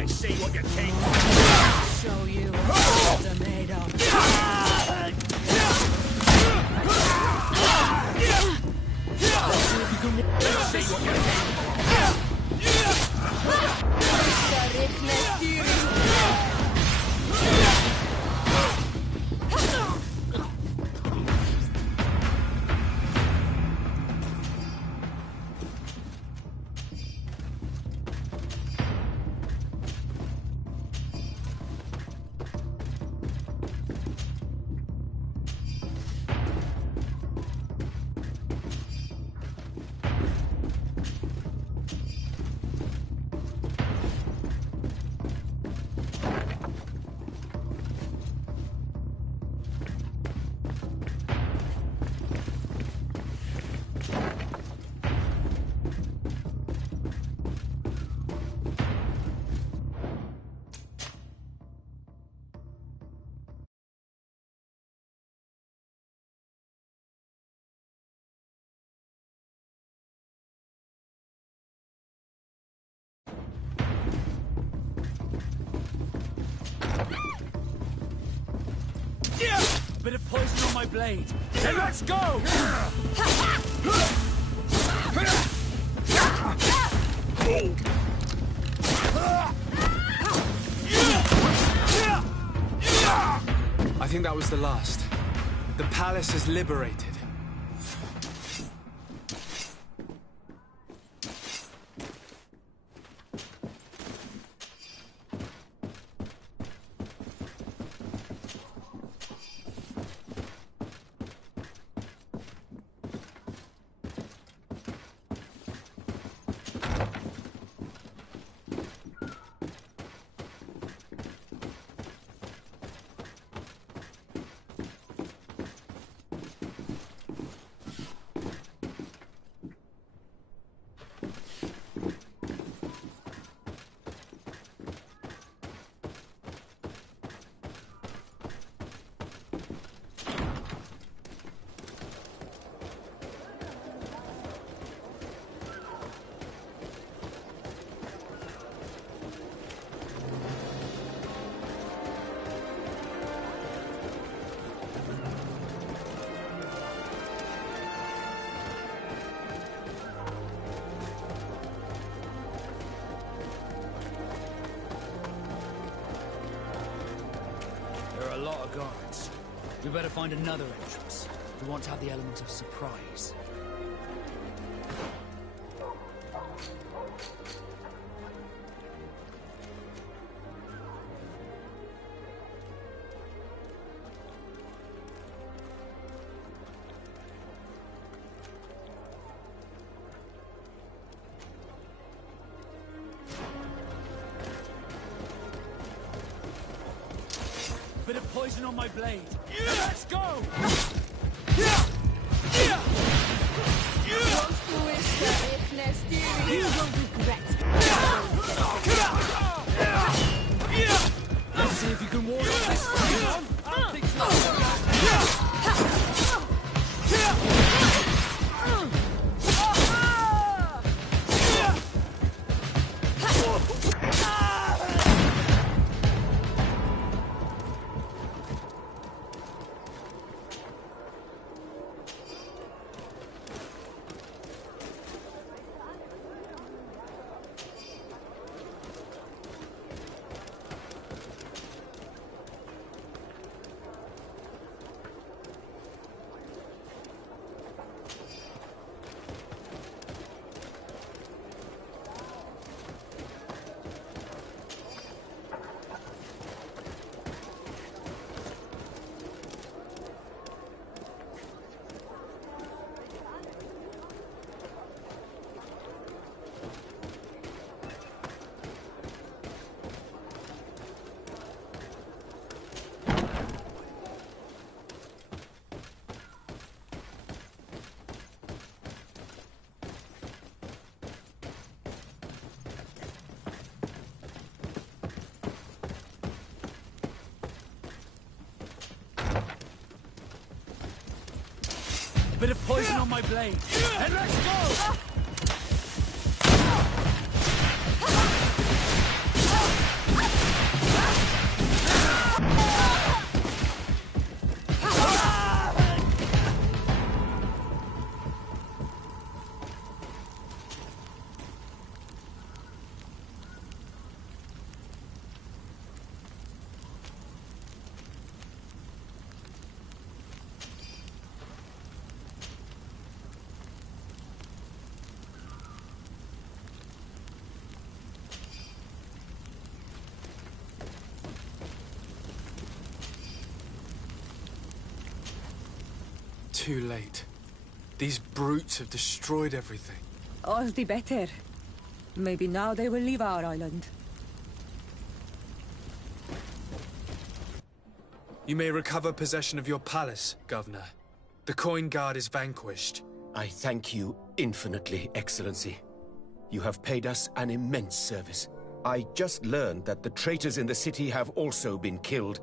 Let's see what you're capable of. Show you what they're made of. Let's see what you're bit of poison on my blade. Then let's go! I think that was the last. The palace is liberated. A lot of guards. We better find another entrance. We want to have the element of surprise. Bit of poison on my blade. Let's go! Let's see if you can ward off this. I'll fix it. Bit of poison on my blade. And let's go! too late. These brutes have destroyed everything. All the better. Maybe now they will leave our island. You may recover possession of your palace, Governor. The Coin Guard is vanquished. I thank you infinitely, Excellency. You have paid us an immense service. I just learned that the traitors in the city have also been killed,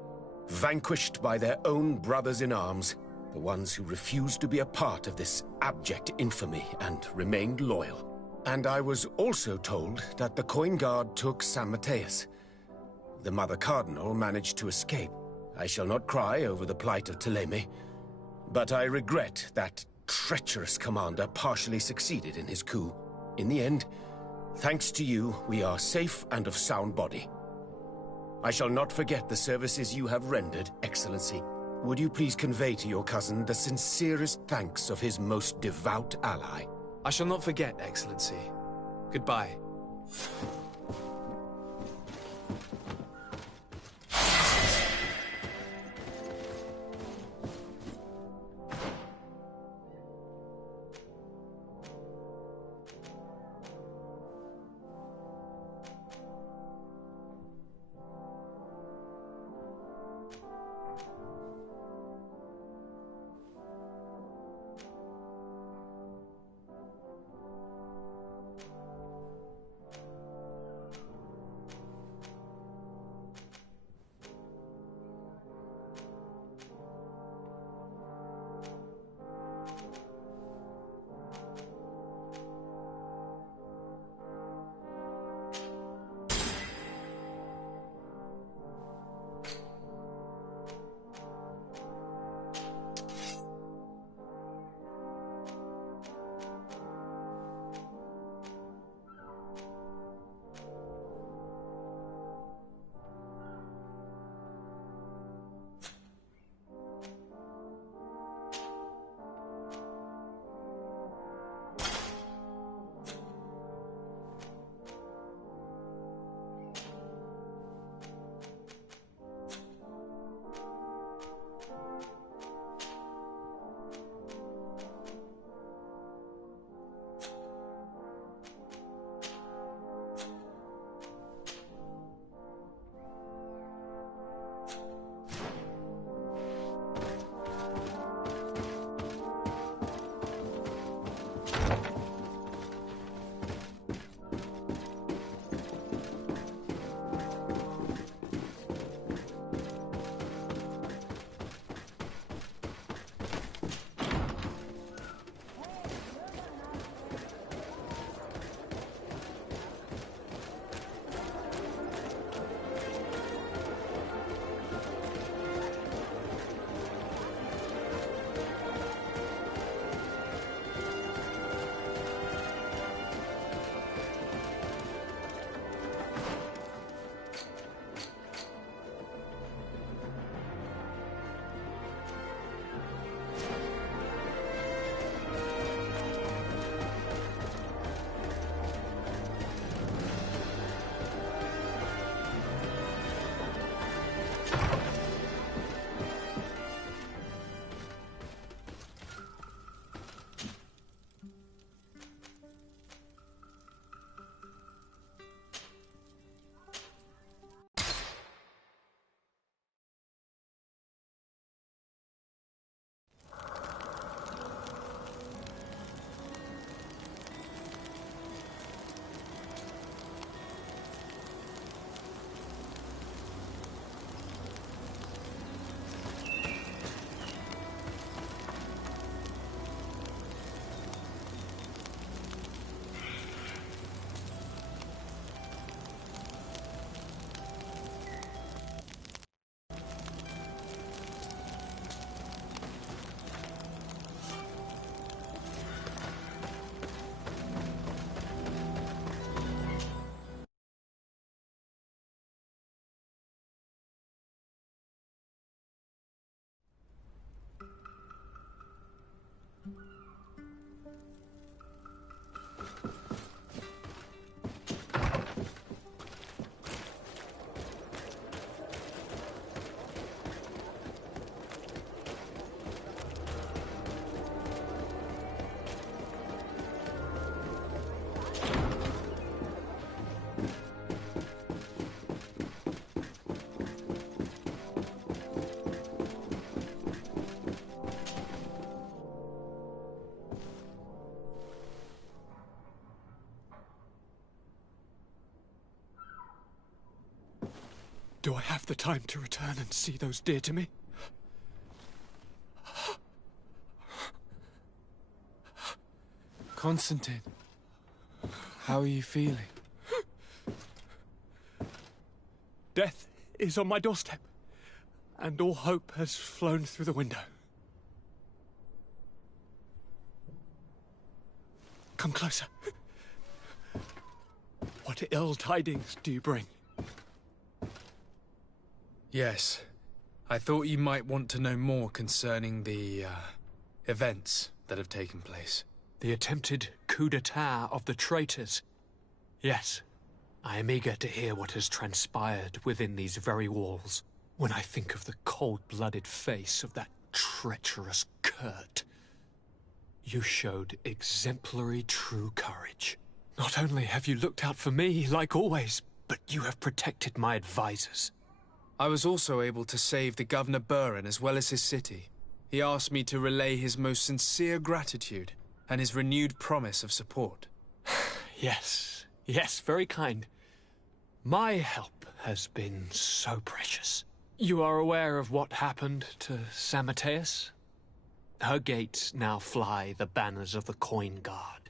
vanquished by their own brothers-in-arms, the ones who refused to be a part of this abject infamy and remained loyal. And I was also told that the Coin Guard took San Mateus. The Mother Cardinal managed to escape. I shall not cry over the plight of Thélème, but I regret that treacherous commander partially succeeded in his coup. In the end, thanks to you, we are safe and of sound body. I shall not forget the services you have rendered, Excellency. Would you please convey to your cousin the sincerest thanks of his most devout ally? I shall not forget, Excellency. Goodbye. Do I have the time to return and see those dear to me? Constantine, how are you feeling? Death is on my doorstep, and all hope has flown through the window. Come closer. What ill tidings do you bring? Yes. I thought you might want to know more concerning the, events that have taken place. The attempted coup d'etat of the traitors. Yes, I am eager to hear what has transpired within these very walls. When I think of the cold-blooded face of that treacherous Kurt. You showed exemplary true courage. Not only have you looked out for me, like always, but you have protected my advisors. I was also able to save the Governor Buren as well as his city. He asked me to relay his most sincere gratitude and his renewed promise of support. Yes, very kind. My help has been so precious. You are aware of what happened to San Mateus? Her gates now fly the banners of the Coin Guard.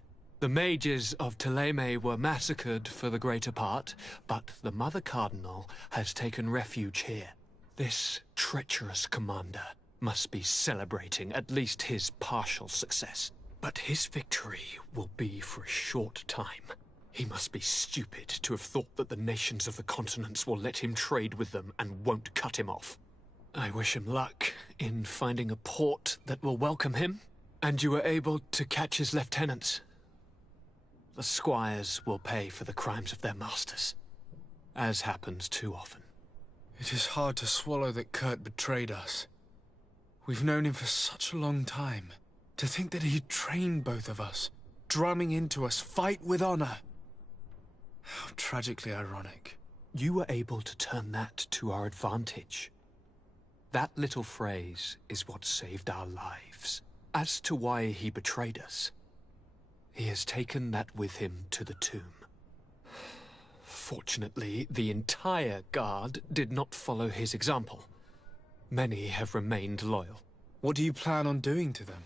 The mages of Thélème were massacred for the greater part, but the Mother Cardinal has taken refuge here. This treacherous commander must be celebrating at least his partial success. But his victory will be for a short time. He must be stupid to have thought that the nations of the continents will let him trade with them and won't cut him off. I wish him luck in finding a port that will welcome him, and you are able to catch his lieutenants. The squires will pay for the crimes of their masters, as happens too often. It is hard to swallow that Kurt betrayed us. We've known him for such a long time. To think that he trained both of us, drumming into us, fight with honor. How tragically ironic. You were able to turn that to our advantage. That little phrase is what saved our lives. As to why he betrayed us, he has taken that with him to the tomb. Fortunately, the entire guard did not follow his example. Many have remained loyal. What do you plan on doing to them?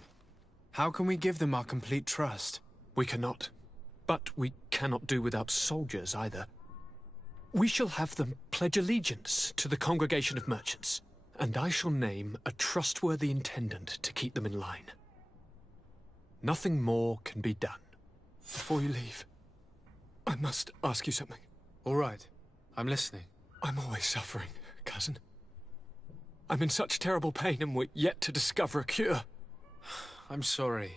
How can we give them our complete trust? We cannot. But we cannot do without soldiers either. We shall have them pledge allegiance to the Congregation of Merchants, and I shall name a trustworthy intendant to keep them in line. Nothing more can be done. Before you leave, I must ask you something. All right. I'm listening. I'm always suffering, cousin. I'm in such terrible pain and we're yet to discover a cure. I'm sorry.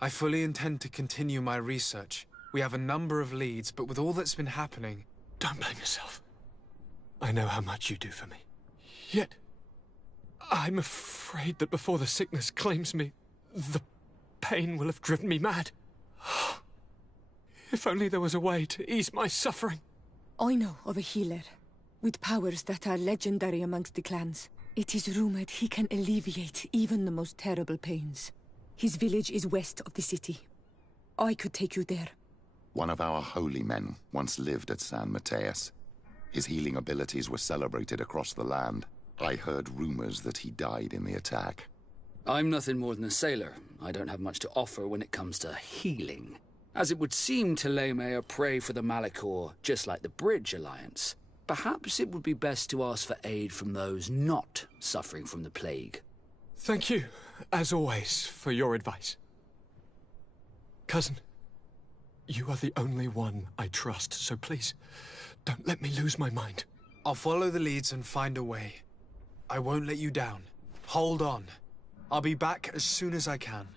I fully intend to continue my research. We have a number of leads, but with all that's been happening... Don't blame yourself. I know how much you do for me. Yet, I'm afraid that before the sickness claims me, the pain will have driven me mad. If only there was a way to ease my suffering. I know of a healer, with powers that are legendary amongst the clans. It is rumored he can alleviate even the most terrible pains. His village is west of the city. I could take you there. One of our holy men once lived at San Mateus. His healing abilities were celebrated across the land. I heard rumors that he died in the attack. I'm nothing more than a sailor. I don't have much to offer when it comes to healing. As it would seem Thélème are prey for the Malachor, just like the Bridge Alliance. Perhaps it would be best to ask for aid from those not suffering from the plague. Thank you, as always, for your advice. Cousin, you are the only one I trust, so please, don't let me lose my mind. I'll follow the leads and find a way. I won't let you down. Hold on. I'll be back as soon as I can.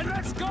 Then let's go!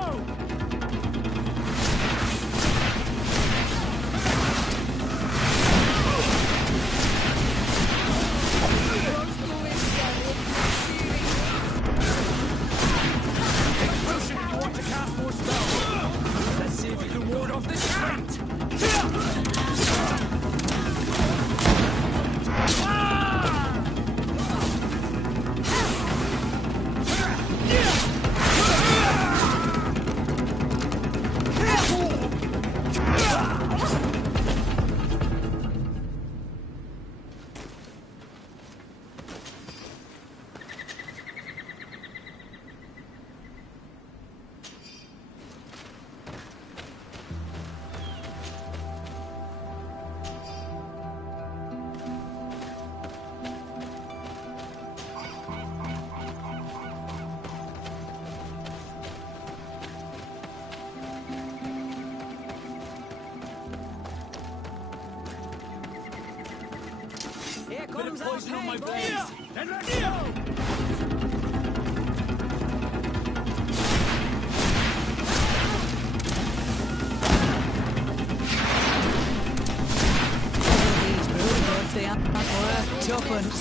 Poison on my blade. Then let's go! These billboards, they aren't worth tuppence.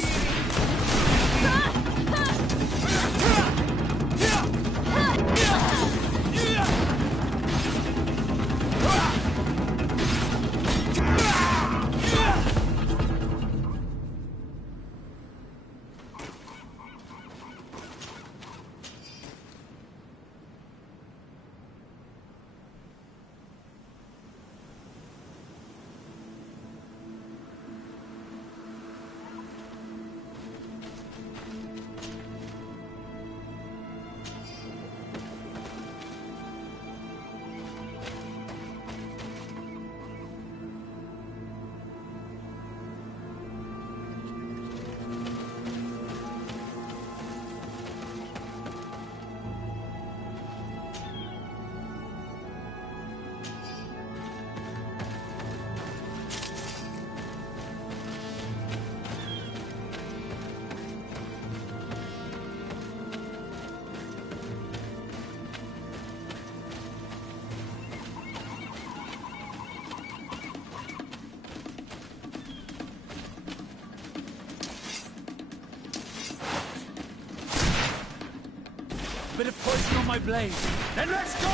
Bit of poison on my blade. Then let's go!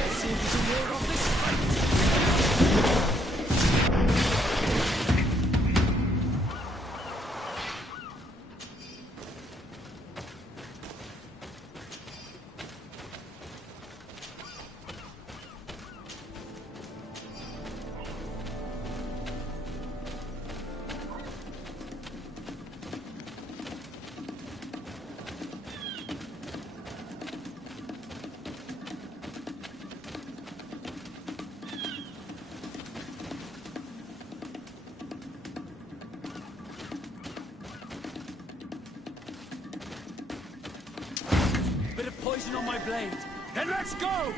Let's see if we can ward off this fight. Bit of poison on my blade. Then let's go!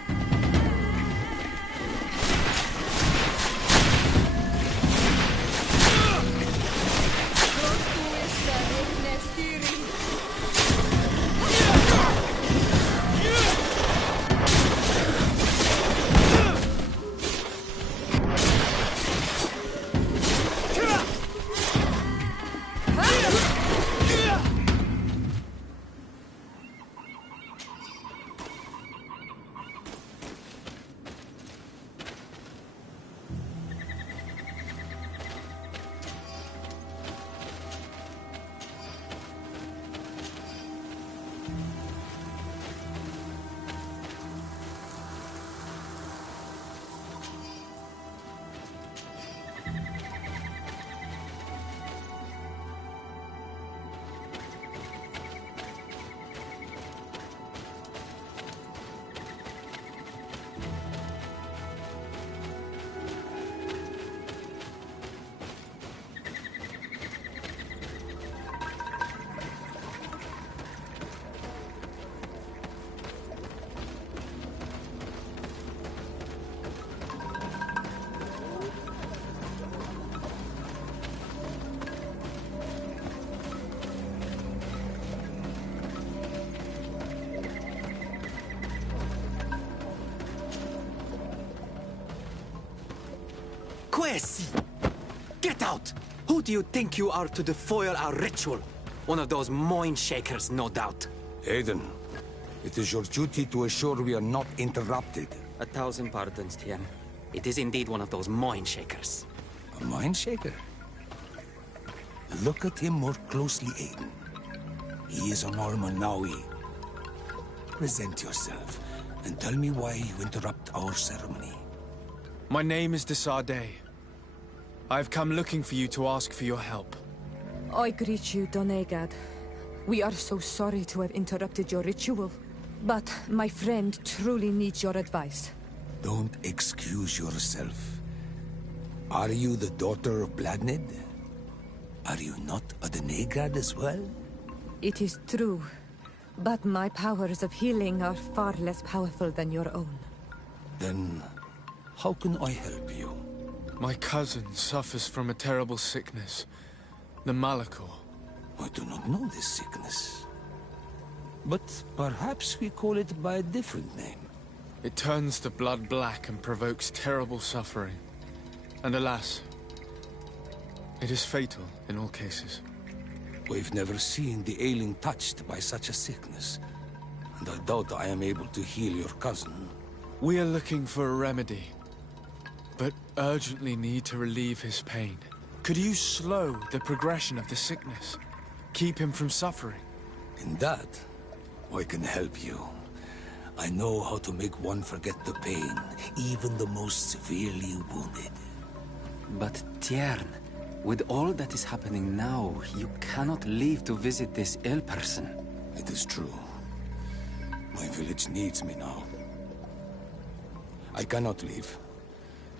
Quesi! Get out! Who do you think you are to defoil our ritual? One of those mind shakers, no doubt. Aiden, it is your duty to assure we are not interrupted. 1,000 pardons, Tien. It is indeed one of those mind shakers. A mind shaker? Look at him more closely, Aiden. He is an Almanawi. Present yourself, and tell me why you interrupt our ceremony. My name is Desarde. I have come looking for you to ask for your help. I greet you, Donegad. We are so sorry to have interrupted your ritual. But my friend truly needs your advice. Don't excuse yourself. Are you the daughter of Bladnid? Are you not a Donegad as well? It is true. But my powers of healing are far less powerful than your own. Then, how can I help you? My cousin suffers from a terrible sickness. The Malachor. I do not know this sickness. But perhaps we call it by a different name. It turns the blood black and provokes terrible suffering. And alas, it is fatal in all cases. We've never seen the ailing touched by such a sickness. And I doubt I am able to heal your cousin. We are looking for a remedy, but urgently need to relieve his pain. Could you slow the progression of the sickness? Keep him from suffering? In that, I can help you. I know how to make one forget the pain, even the most severely wounded. But Tiern, with all that is happening now, you cannot leave to visit this ill person. It is true. My village needs me now. I cannot leave,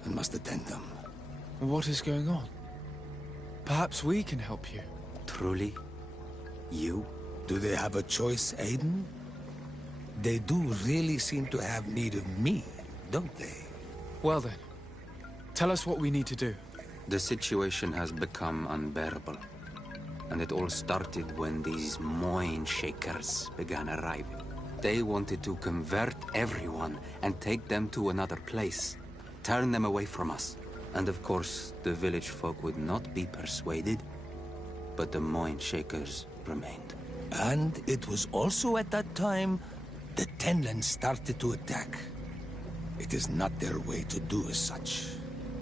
and must attend them. What is going on? Perhaps we can help you. Truly? You? Do they have a choice, Aiden? They do really seem to have need of me, don't they? Well then, tell us what we need to do. The situation has become unbearable. And it all started when these mind shakers began arriving. They wanted to convert everyone and take them to another place. Turn them away from us. And of course, the village folk would not be persuaded. But the mind shakers remained. And it was also at that time the Tenlands started to attack. It is not their way to do as such.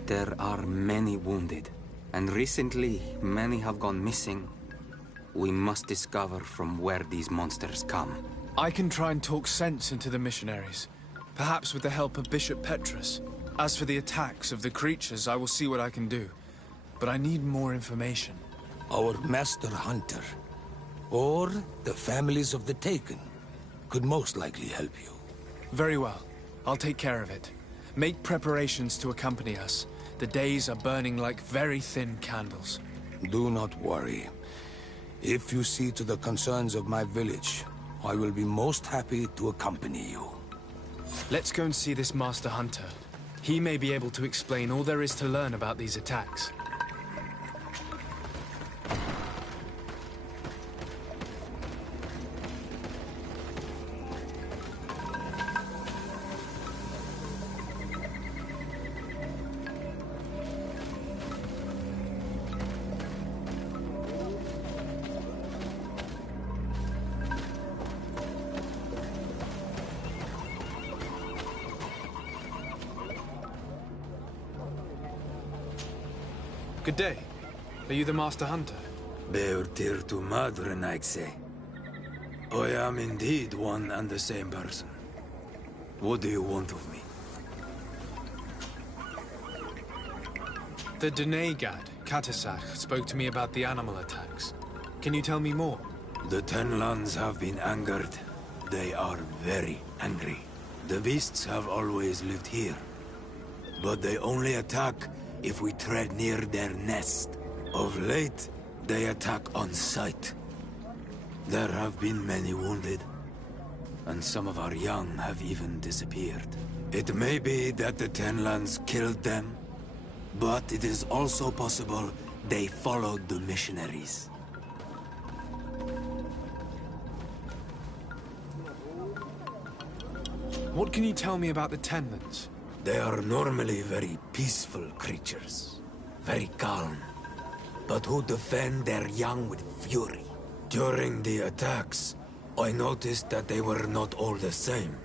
There are many wounded, and recently many have gone missing. We must discover from where these monsters come. I can try and talk sense into the missionaries, perhaps with the help of Bishop Petrus. As for the attacks of the creatures, I will see what I can do. But I need more information. Our master hunter, or the families of the Taken, could most likely help you. Very well. I'll take care of it. Make preparations to accompany us. The days are burning like very thin candles. Do not worry. If you see to the concerns of my village, I will be most happy to accompany you. Let's go and see this Master Hunter. He may be able to explain all there is to learn about these attacks. Good day. Are you the Master Hunter? Beurtir tu madre, I'd say. I am indeed one and the same person. What do you want of me? The Donegad, Katasach, spoke to me about the animal attacks. Can you tell me more? The Tenlands have been angered. They are very angry. The beasts have always lived here. But they only attack if we tread near their nest. Of late, they attack on sight. There have been many wounded, and some of our young have even disappeared. It may be that the Tenlands killed them, but it is also possible they followed the missionaries. What can you tell me about the Tenlands? They are normally very peaceful creatures, very calm, but who defend their young with fury. During the attacks, I noticed that they were not all the same.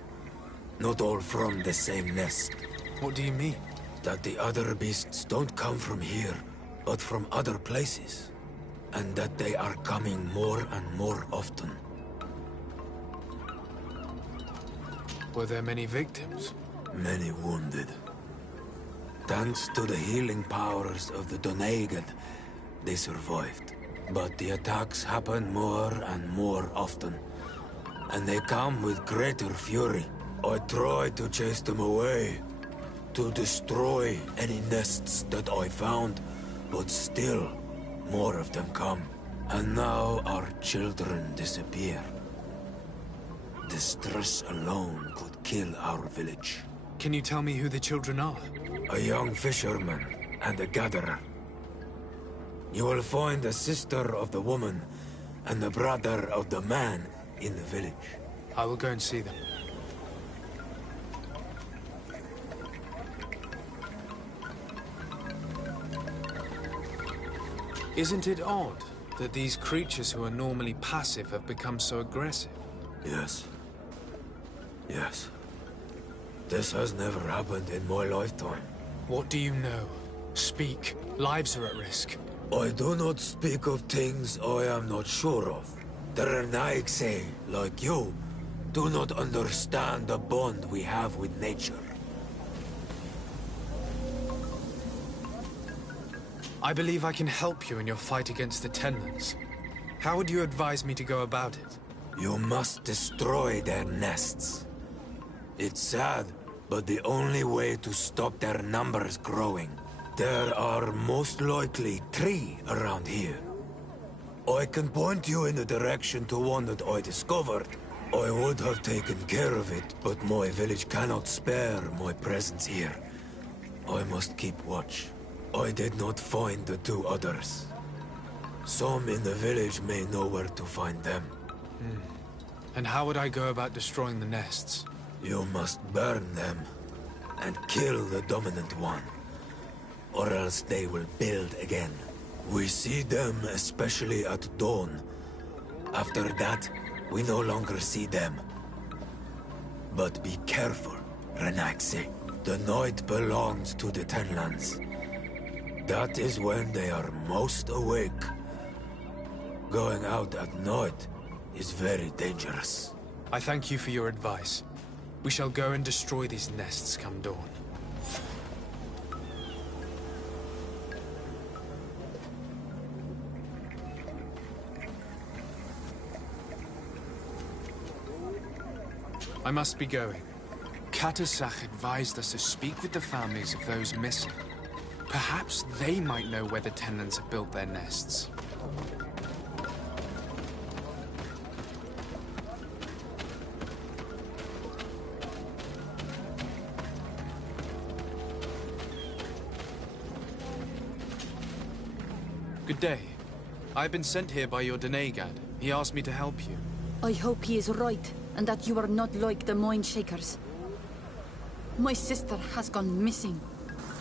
Not all from the same nest. What do you mean? That the other beasts don't come from here, but from other places. And that they are coming more and more often. Were there many victims? Many wounded. Thanks to the healing powers of the Doneigad, they survived. But the attacks happen more and more often. And they come with greater fury. I tried to chase them away. To destroy any nests that I found. But still, more of them come. And now our children disappear. The stress alone could kill our village. Can you tell me who the children are? A young fisherman and a gatherer. You will find the sister of the woman and the brother of the man in the village. I will go and see them. Isn't it odd that these creatures who are normally passive have become so aggressive? Yes. Yes. This has never happened in my lifetime. What do you know? Speak. Lives are at risk. I do not speak of things I am not sure of. The Renaigse, like you, do not understand the bond we have with nature. I believe I can help you in your fight against the Tenlands. How would you advise me to go about it? You must destroy their nests. It's sad, but the only way to stop their numbers growing. There are most likely 3 around here. I can point you in the direction to one that I discovered. I would have taken care of it, but my village cannot spare my presence here. I must keep watch. I did not find the 2 others. Some in the village may know where to find them. And how would I go about destroying the nests? You must burn them and kill the dominant one, or else they will build again. We see them especially at dawn. After that, we no longer see them. But be careful, Renaigse. The night belongs to the Tenlands. That is when they are most awake. Going out at night is very dangerous. I thank you for your advice. We shall go and destroy these nests come dawn. I must be going. Katasach advised us to speak with the families of those missing. Perhaps they might know where the Tenlands have built their nests. Good day. I've been sent here by your Doneigad. He asked me to help you. I hope he is right, and that you are not like the Mind Shakers. My sister has gone missing.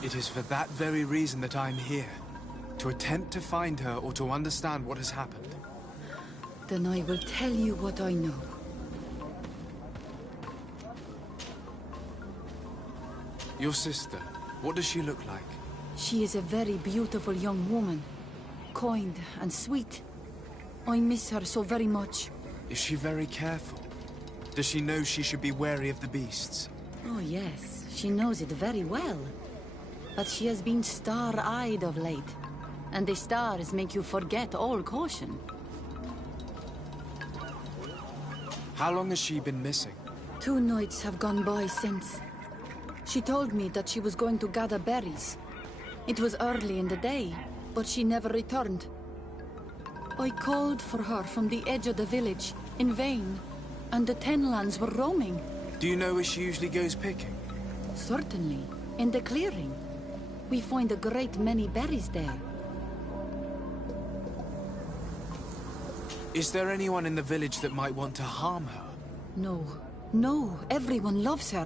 It is for that very reason that I'm here. To attempt to find her or to understand what has happened. Then I will tell you what I know. Your sister, what does she look like? She is a very beautiful young woman. Kind and sweet. I miss her so very much. Is she very careful? Does she know she should be wary of the beasts? Oh yes, she knows it very well. But she has been star-eyed of late. And the stars make you forget all caution. How long has she been missing? 2 nights have gone by since. She told me that she was going to gather berries. It was early in the day, but she never returned. I called for her from the edge of the village, in vain, and the Tenlands were roaming. Do you know where she usually goes picking? Certainly, in the clearing. We find a great many berries there. Is there anyone in the village that might want to harm her? No, no, everyone loves her.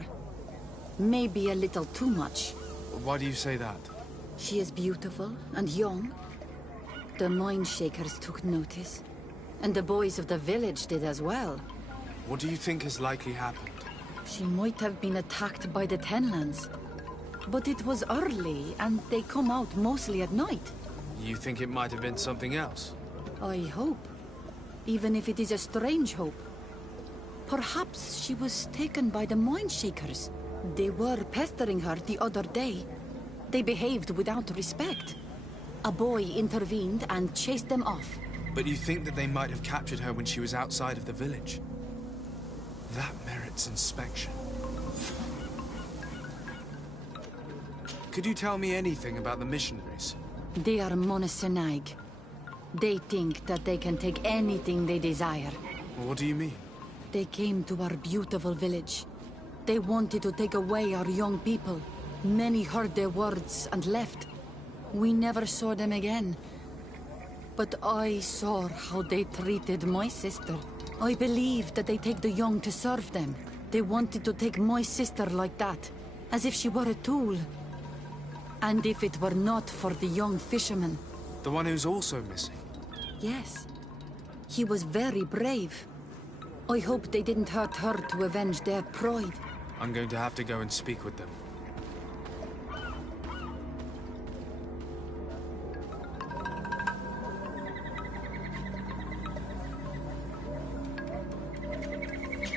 Maybe a little too much. Why do you say that? She is beautiful and young. The Mind Shakers took notice. And the boys of the village did as well. What do you think has likely happened? She might have been attacked by the Tenlands. But it was early, and they come out mostly at night. You think it might have been something else? I hope. Even if it is a strange hope. Perhaps she was taken by the Mind Shakers. They were pestering her the other day. They behaved without respect. A boy intervened and chased them off. But you think that they might have captured her when she was outside of the village? That merits inspection. Could you tell me anything about the missionaries? They are Monasenag. They think that they can take anything they desire. What do you mean? They came to our beautiful village. They wanted to take away our young people. Many heard their words and left. We never saw them again. But I saw how they treated my sister. I believe that they take the young to serve them. They wanted to take my sister like that, as if she were a tool. And if it were not for the young fisherman... The one who's also missing? Yes. He was very brave. I hope they didn't hurt her to avenge their pride. I'm going to have to go and speak with them.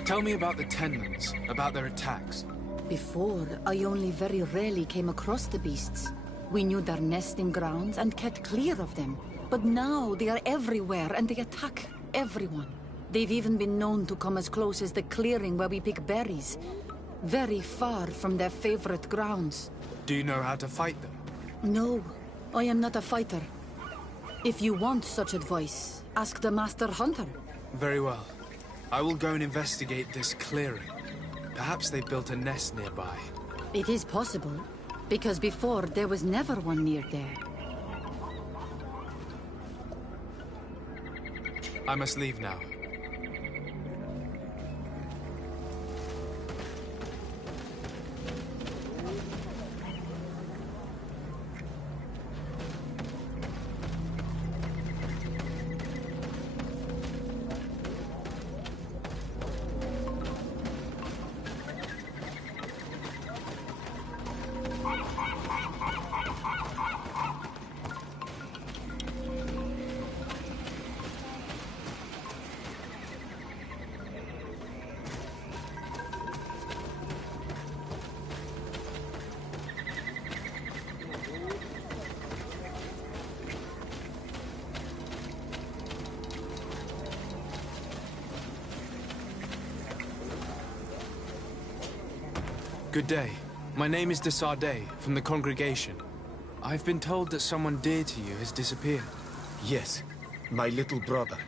Tell me about the Tenlands, about their attacks. Before, I only very rarely came across the beasts. We knew their nesting grounds and kept clear of them. But now they are everywhere and they attack everyone. They've even been known to come as close as the clearing where we pick berries. Very far from their favorite grounds. Do you know how to fight them? No, I am not a fighter. If you want such advice, ask the Master Hunter. Very well. I will go and investigate this clearing. Perhaps they built a nest nearby. It is possible, because before there was never one near there. I must leave now. Good day. My name is de Sardet, from the congregation. I've been told that someone dear to you has disappeared. Yes, my little brother.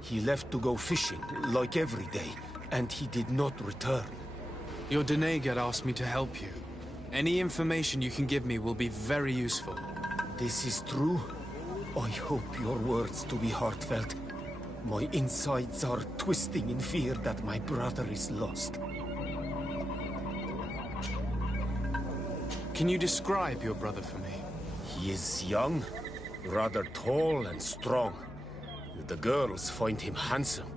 He left to go fishing, like every day, and he did not return. Your Denegat asked me to help you. Any information you can give me will be very useful. This is true? I hope your words to be heartfelt. My insides are twisting in fear that my brother is lost. Can you describe your brother for me? He is young, rather tall and strong. The girls find him handsome.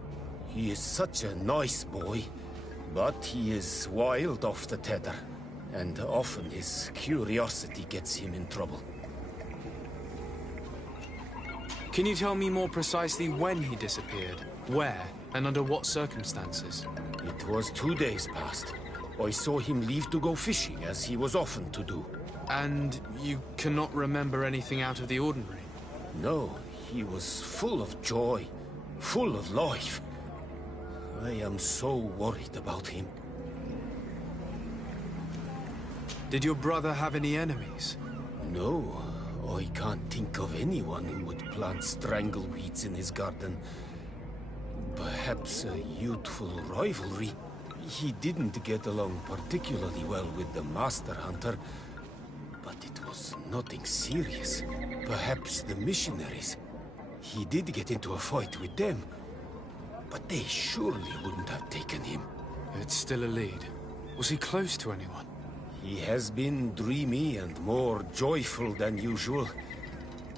He is such a nice boy, but he is wild off the tether, and often his curiosity gets him in trouble. Can you tell me more precisely when he disappeared, where, and under what circumstances? It was 2 days past. I saw him leave to go fishing, as he was often to do. And you cannot remember anything out of the ordinary? No, he was full of joy, full of life. I am so worried about him. Did your brother have any enemies? No, I can't think of anyone who would plant strangleweeds in his garden. Perhaps a youthful rivalry. He didn't get along particularly well with the Master Hunter, but it was nothing serious. Perhaps the missionaries. He did get into a fight with them, but they surely wouldn't have taken him. It's still a lead. Was he close to anyone? He has been dreamy and more joyful than usual.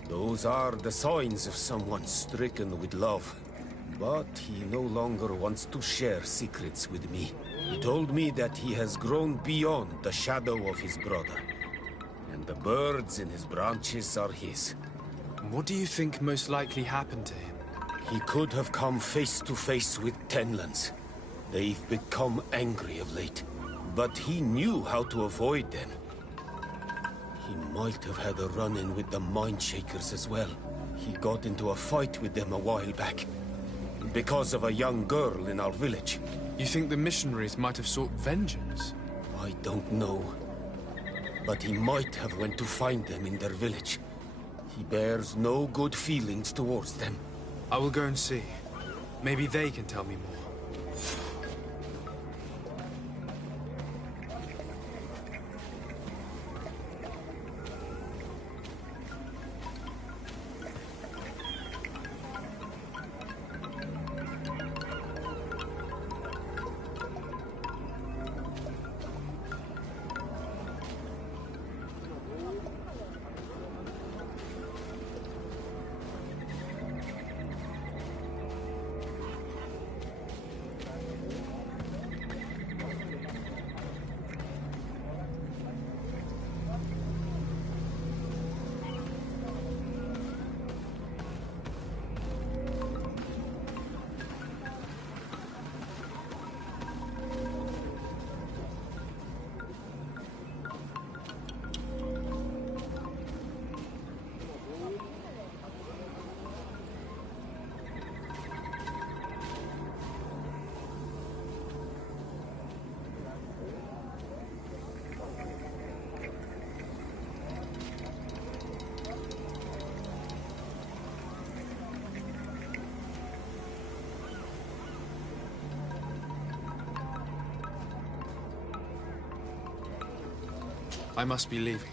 Those are the signs of someone stricken with love. But he no longer wants to share secrets with me. He told me that he has grown beyond the shadow of his brother. And the birds in his branches are his. What do you think most likely happened to him? He could have come face to face with Tenlands. They've become angry of late. But he knew how to avoid them. He might have had a run-in with the Mindshakers as well. He got into a fight with them a while back. Because of a young girl in our village. You think the missionaries might have sought vengeance? I don't know. But he might have went to find them in their village. He bears no good feelings towards them. I will go and see. Maybe they can tell me more. I must be leaving.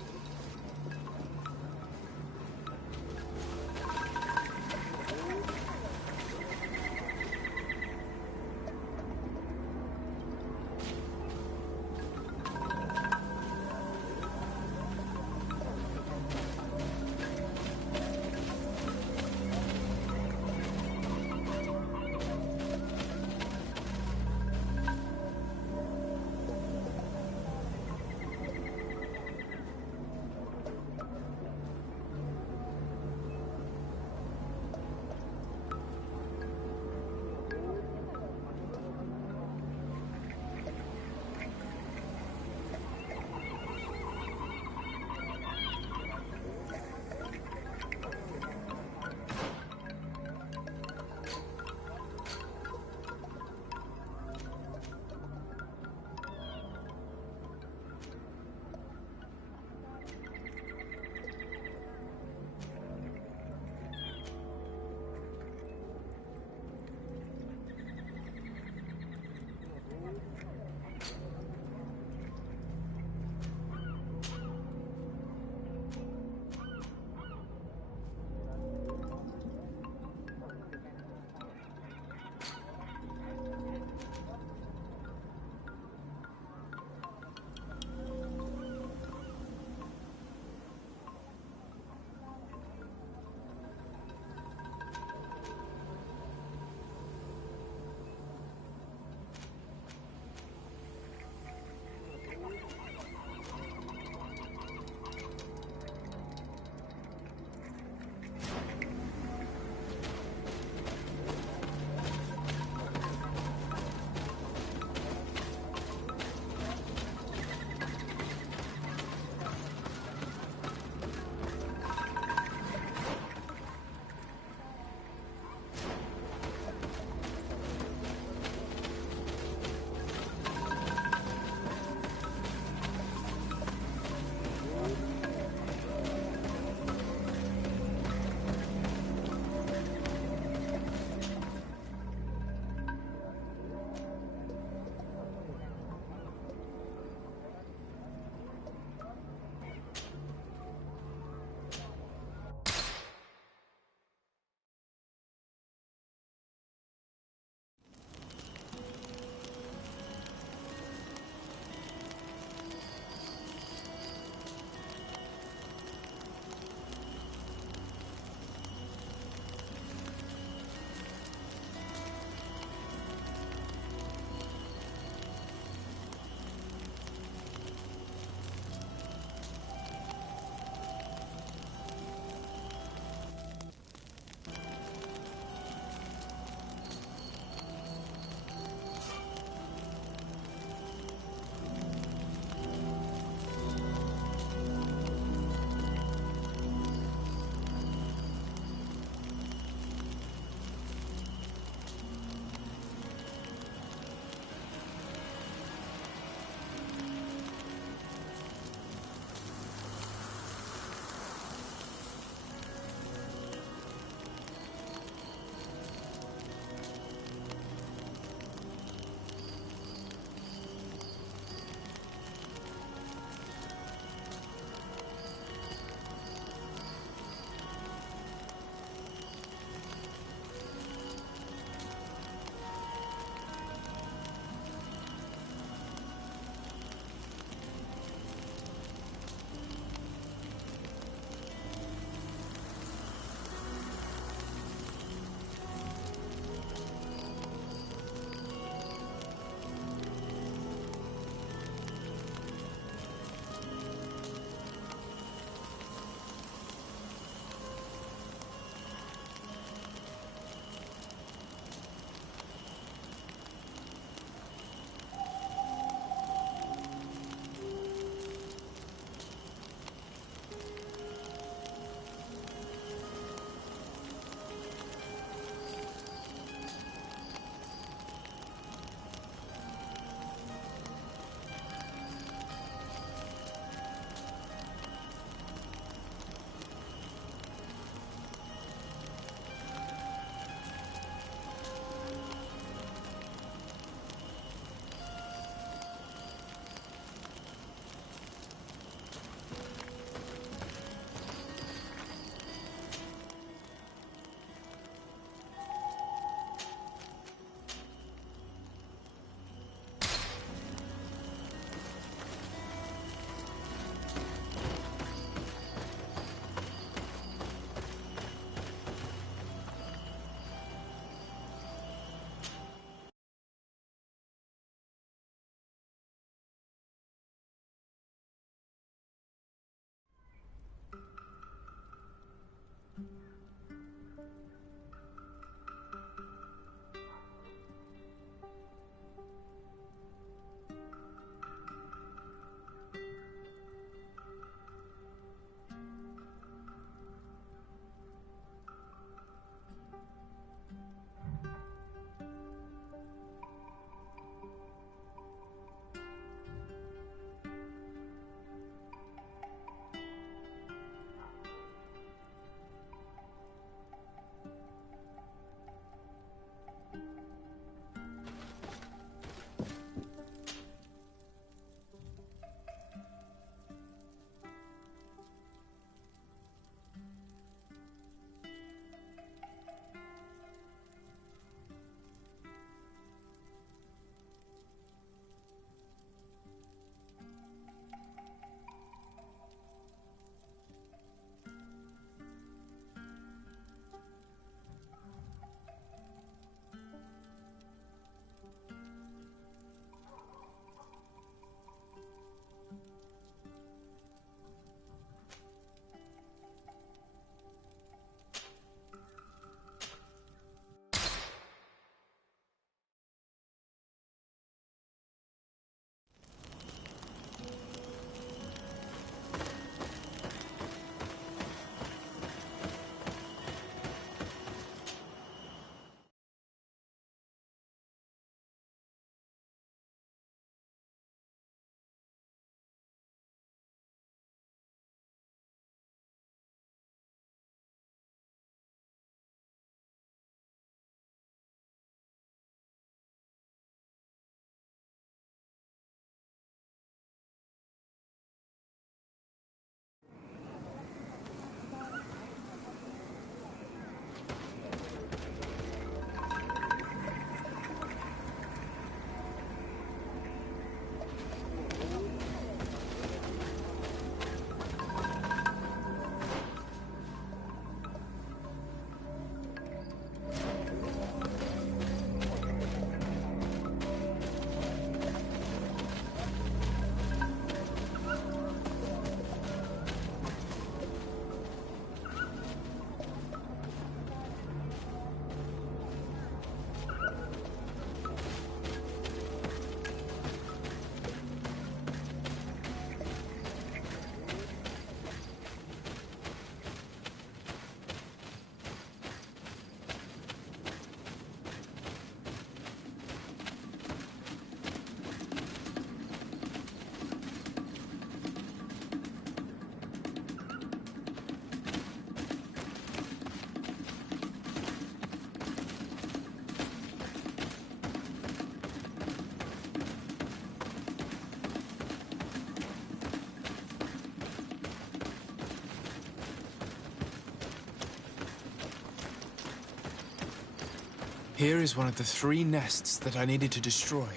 Here is one of the 3 nests that I needed to destroy.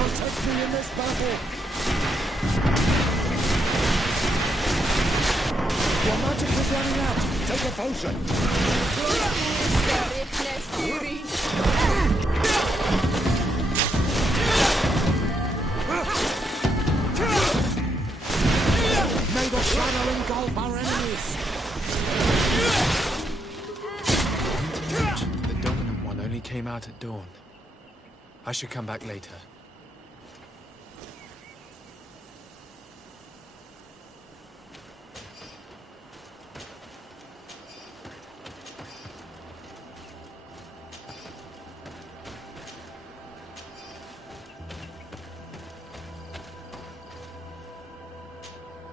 Protect me in this battle! Your magic is running out! Take a potion! May the shadow engulf our enemies! The dominant one only came out at dawn. I should come back later.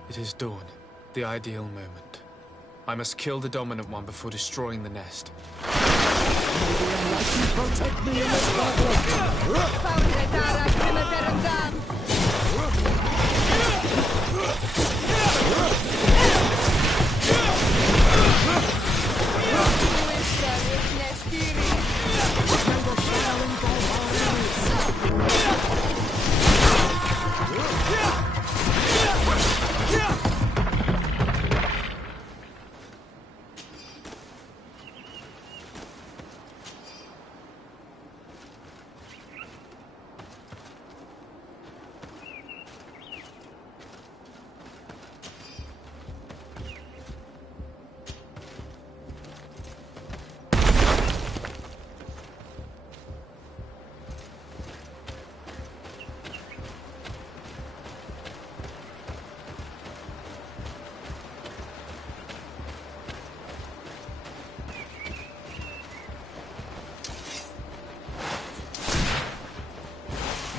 It is dawn, the ideal moment. I must kill the dominant one before destroying the nest. Protect me in this battle!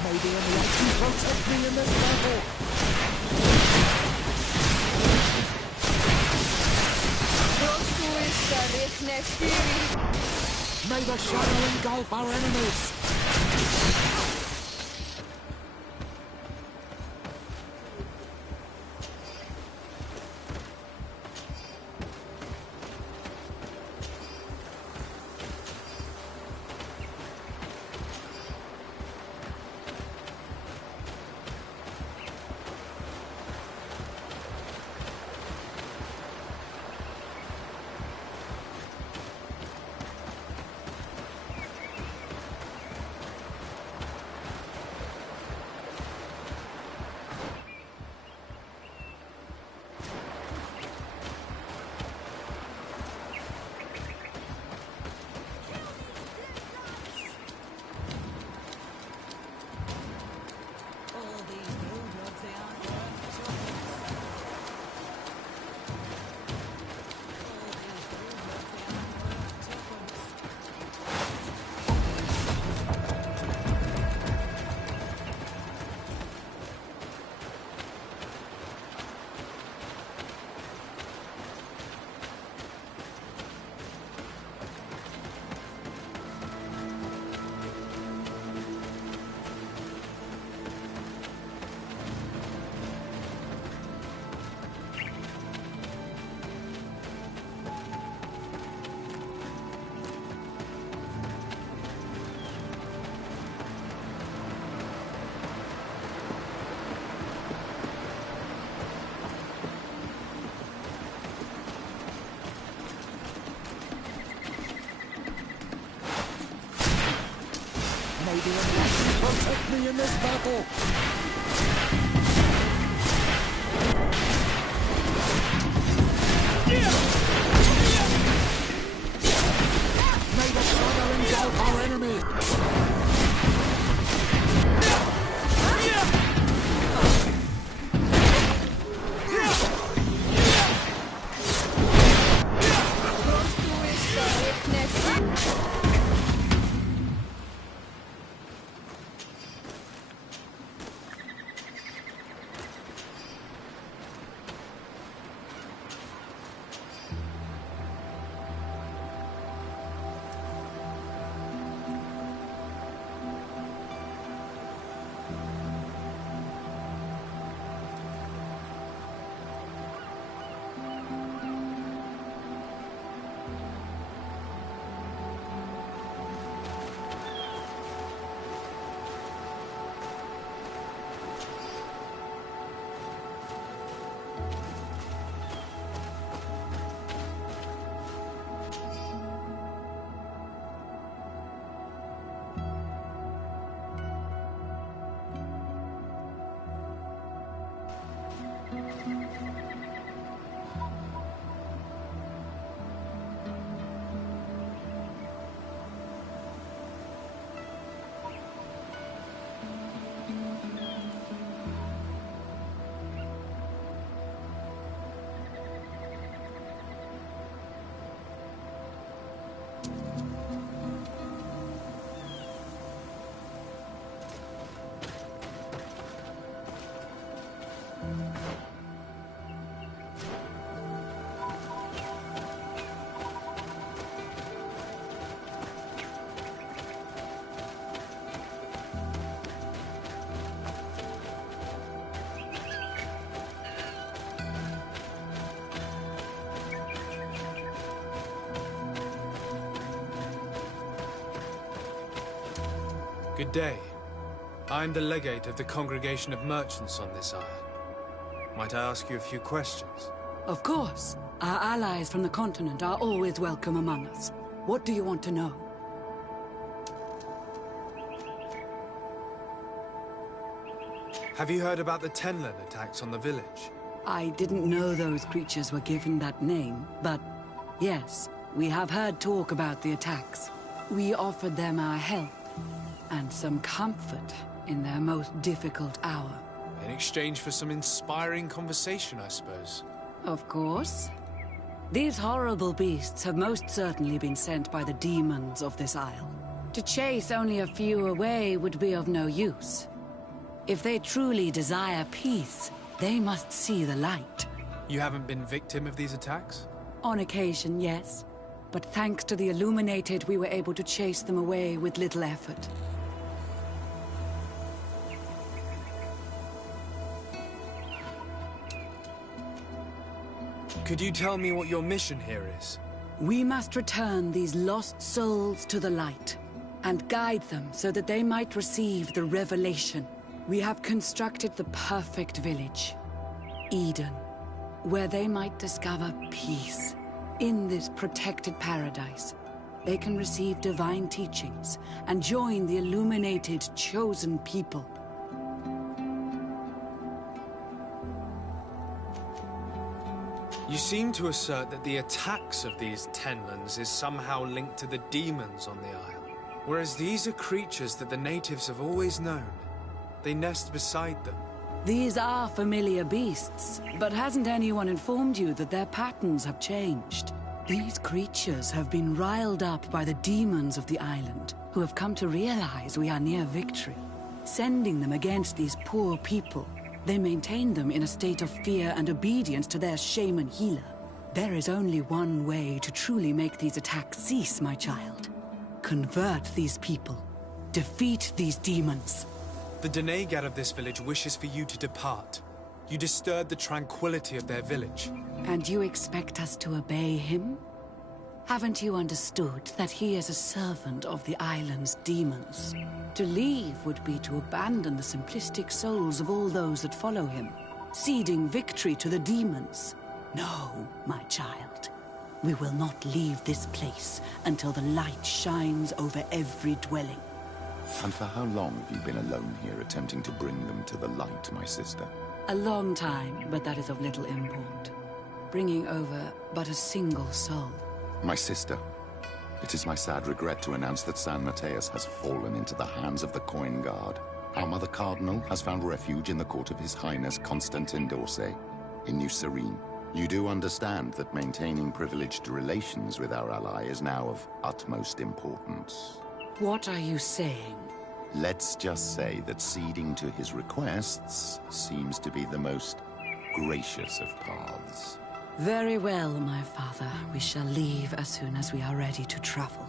May the enlightened protect me in this battle! May the shadow engulf our enemies! May the enlightened protect me in this battle! May the shadow Good day. I'm the legate of the Congregation of Merchants on this isle. Might I ask you a few questions? Of course. Our allies from the continent are always welcome among us. What do you want to know? Have you heard about the Tenlen attacks on the village? I didn't know those creatures were given that name, but yes, we have heard talk about the attacks. We offered them our help and some comfort in their most difficult hour. In exchange for some inspiring conversation, I suppose. Of course. These horrible beasts have most certainly been sent by the demons of this isle. To chase only a few away would be of no use. If they truly desire peace, they must see the light. You haven't been victim of these attacks? On occasion, yes. But thanks to the Illuminated, we were able to chase them away with little effort. Could you tell me what your mission here is? We must return these lost souls to the light, and guide them so that they might receive the revelation. We have constructed the perfect village, Eden, where they might discover peace. In this protected paradise, they can receive divine teachings and join the illuminated, chosen people. You seem to assert that the attacks of these Tenlens is somehow linked to the demons on the isle, whereas these are creatures that the natives have always known. They nest beside them. These are familiar beasts, but hasn't anyone informed you that their patterns have changed? These creatures have been riled up by the demons of the island, who have come to realize we are near victory. Sending them against these poor people, they maintain them in a state of fear and obedience to their shaman healer. There is only one way to truly make these attacks cease, my child. Convert these people. Defeat these demons. The Denegad of this village wishes for you to depart. You disturb the tranquility of their village. And you expect us to obey him? Haven't you understood that he is a servant of the island's demons? To leave would be to abandon the simplistic souls of all those that follow him, ceding victory to the demons. No, my child. We will not leave this place until the light shines over every dwelling. And for how long have you been alone here, attempting to bring them to the light, my sister? A long time, but that is of little import. Bringing over but a single soul. My sister, it is my sad regret to announce that San Mateus has fallen into the hands of the Coin Guard. Our Mother Cardinal has found refuge in the court of His Highness Constantin d'Orsay in New Serene. You do understand that maintaining privileged relations with our ally is now of utmost importance. What are you saying? Let's just say that ceding to his requests seems to be the most gracious of paths. Very well, my father. We shall leave as soon as we are ready to travel.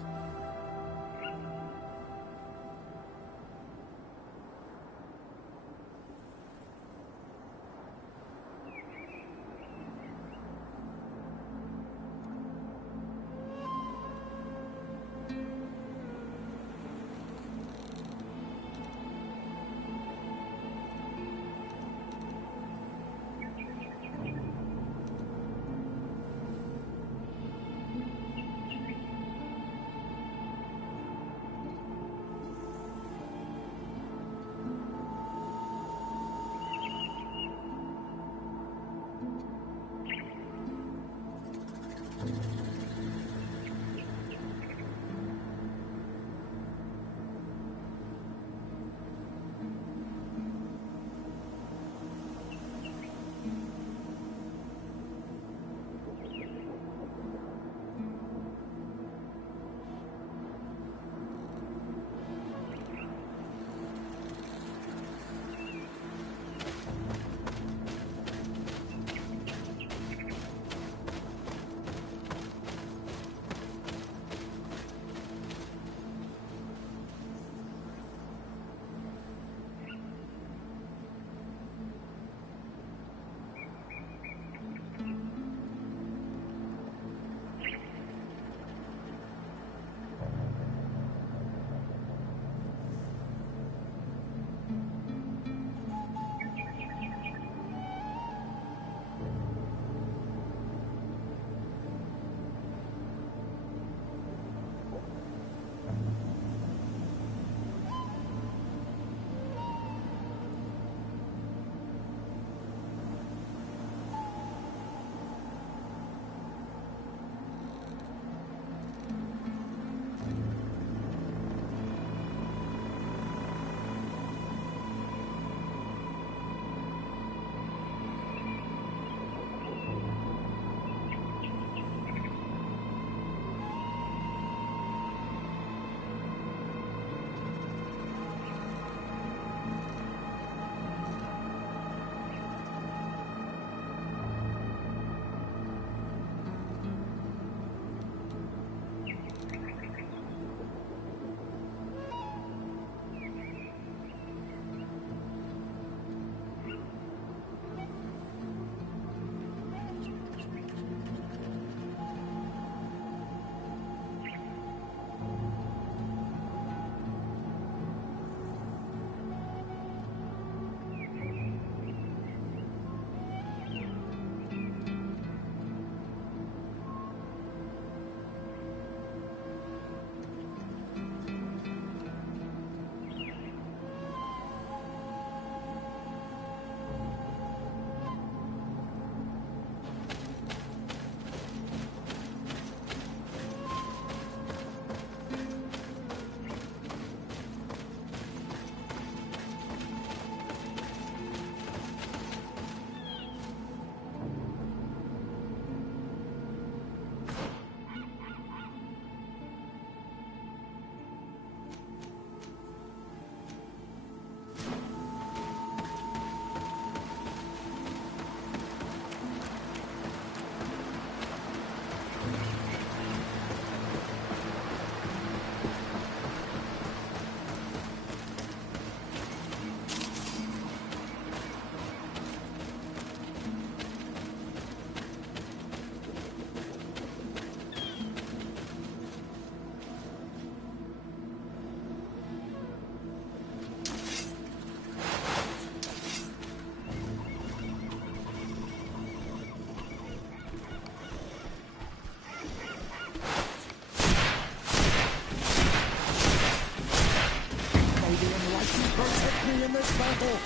battle!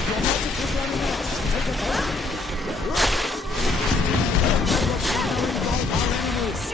Your magic is running out! Take it home! Involve our enemies!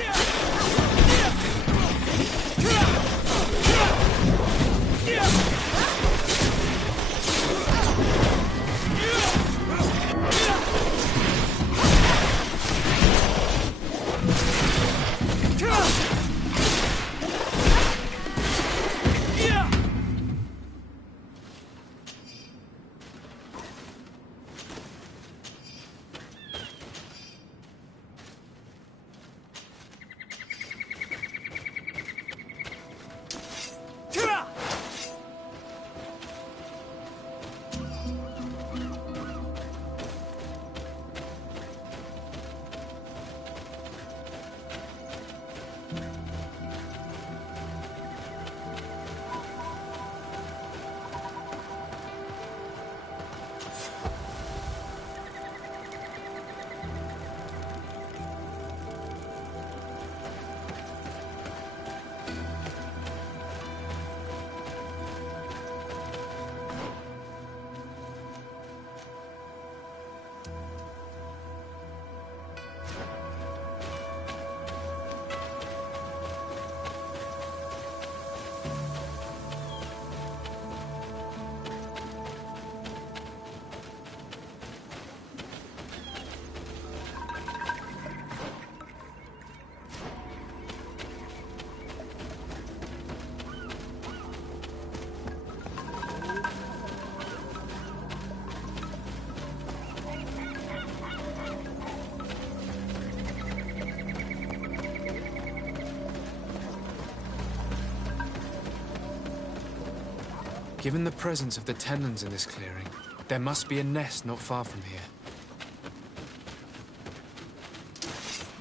Given the presence of the tenons in this clearing, there must be a nest not far from here.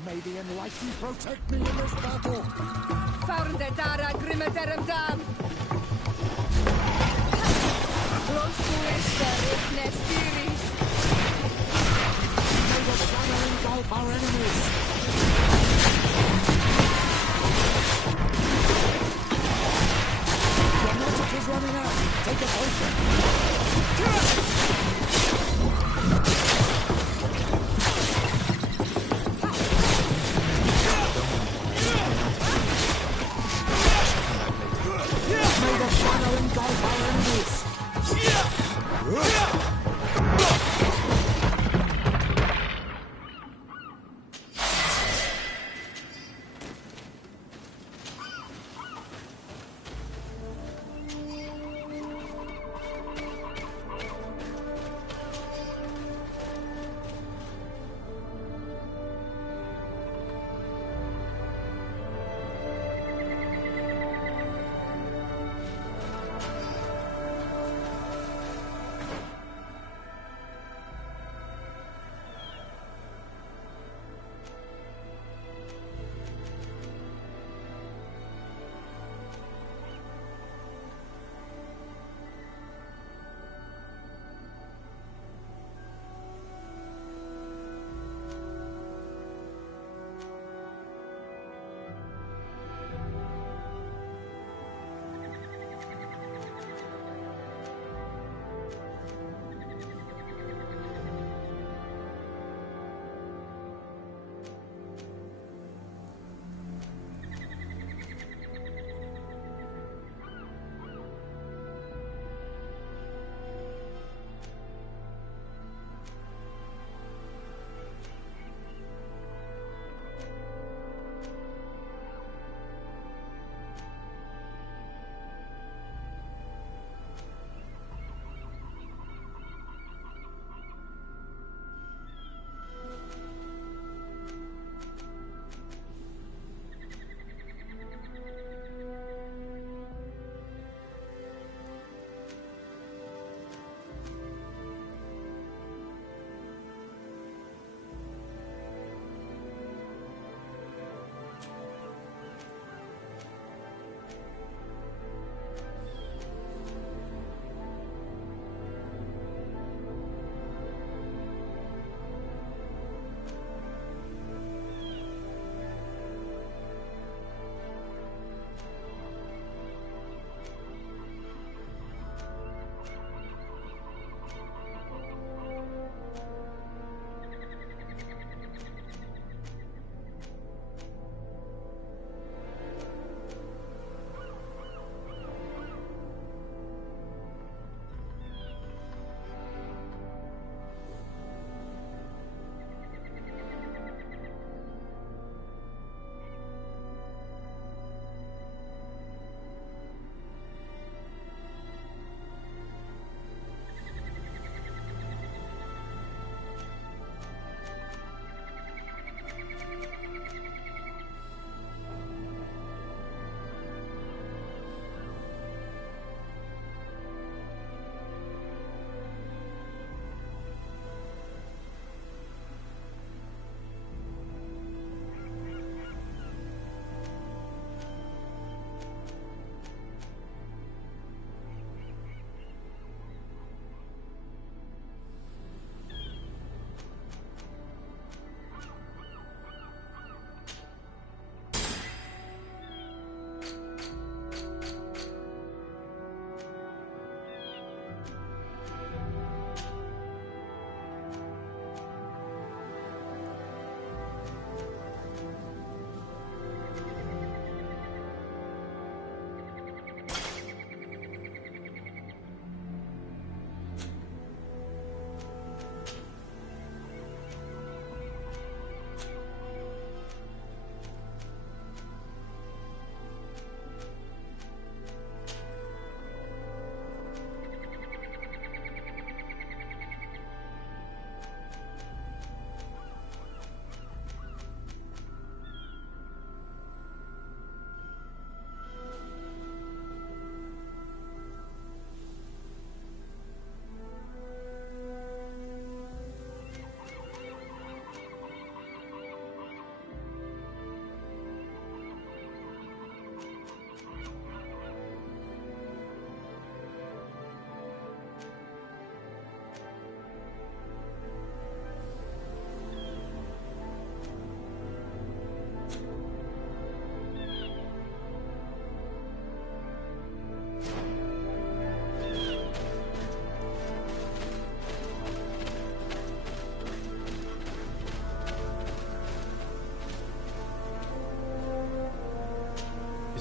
May the Enlightened protect me in this battle! Founde dara grimmederem dam! Close to ester ignes diris! May the banner engulf our enemies! Your magic is running out! Take a potion! May the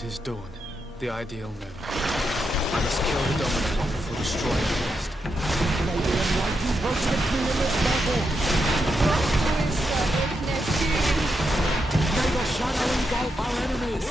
is dawn, the ideal moment. I must kill the Dominant before destroying the beast. May the Enlightened protect me in this battle! May the shadow engulf our enemies!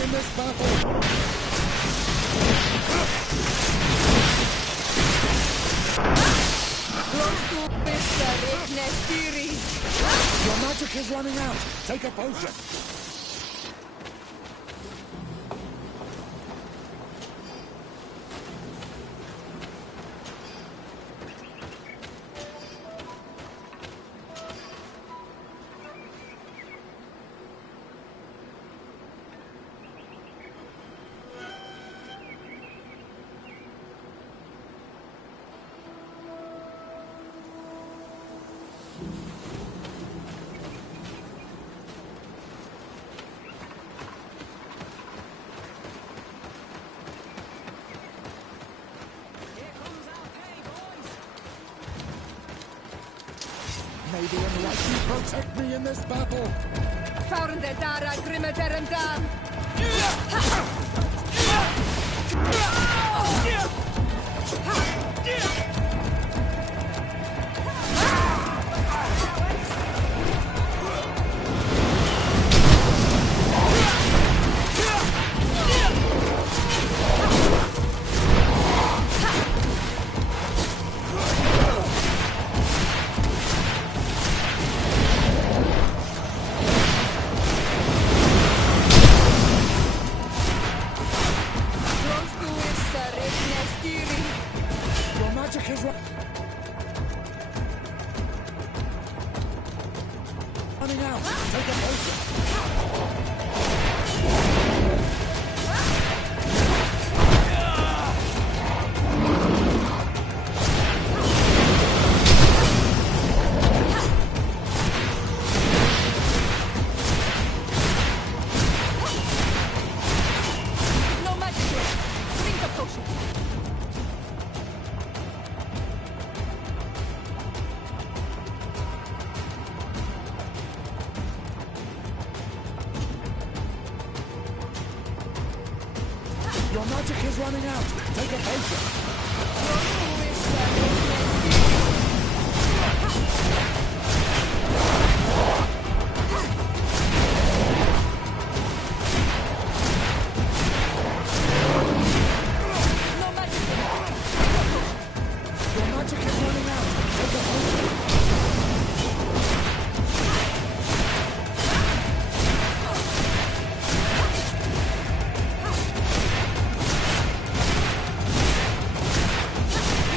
me in this battle! Your magic is running out. Take a potion. May the enlightened protect me in this battle! Faurnde dara grimme derem dam! Your magic is running out. Take a potion. No magic here. Drink the potion. Your magic is running out. Take a potion. No magic here. Your magic is running out. Take a potion.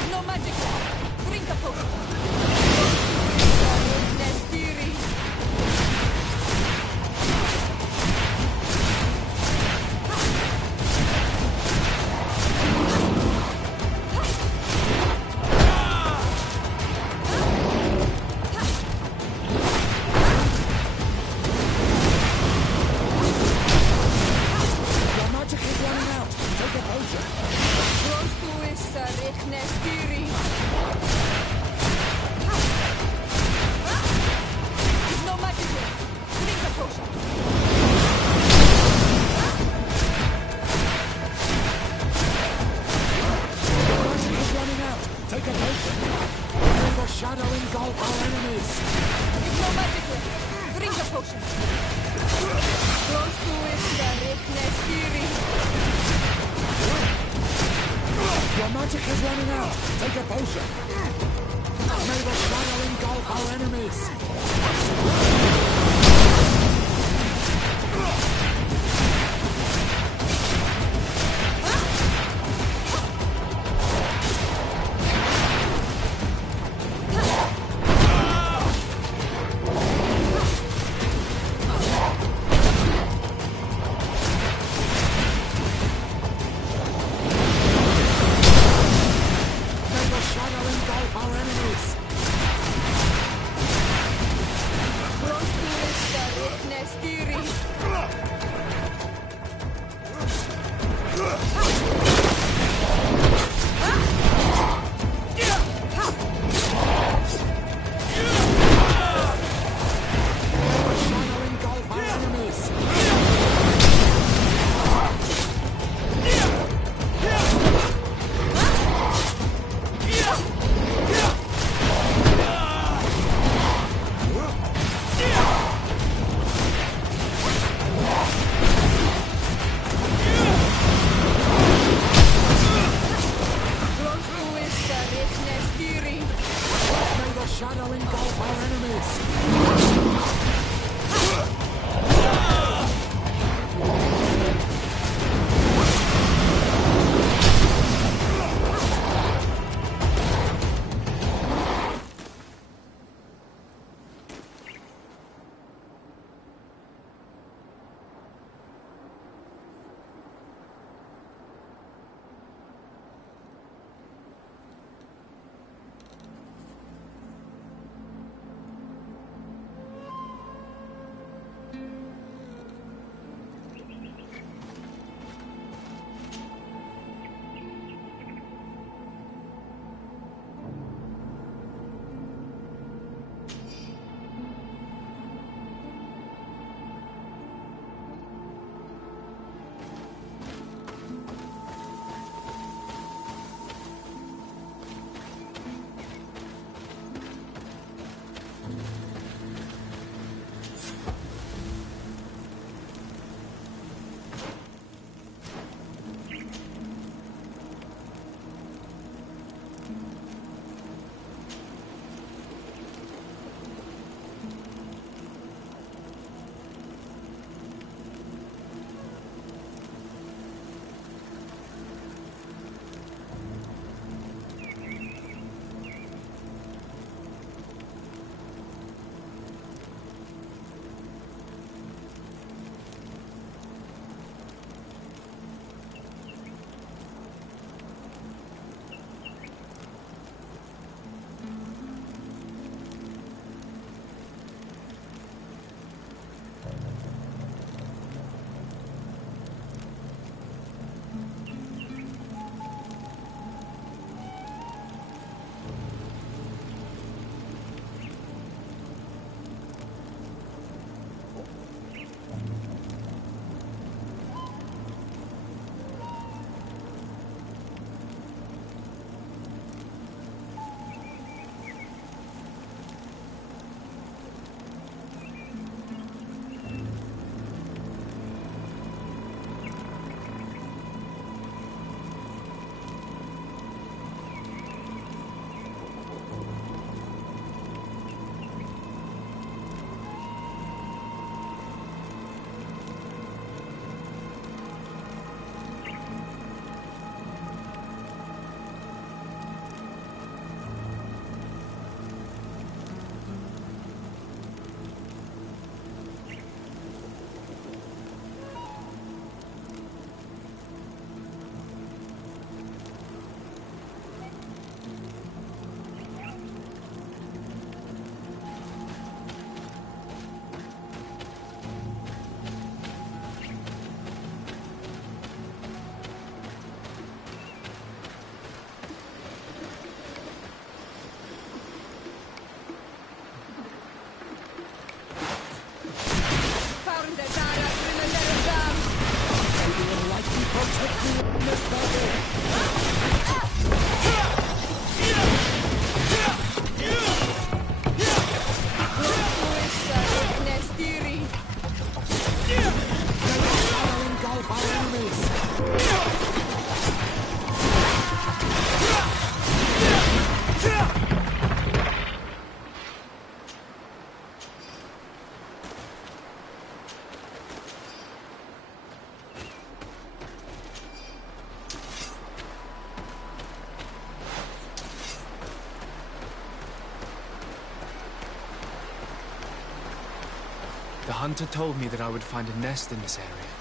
No magic here. Drink the potion. Your magic is running out. Take a potion. No magic here. Drink the potion. Your magic is running out. Take a potion. May the shadow engulf our enemies. No magic here. Drink the potion. Your magic is running out. Take a potion. May the shadow engulf our enemies. May the shadow engulf our enemies. shadow engulf our enemies! The hunter told me that I would find a nest in this area.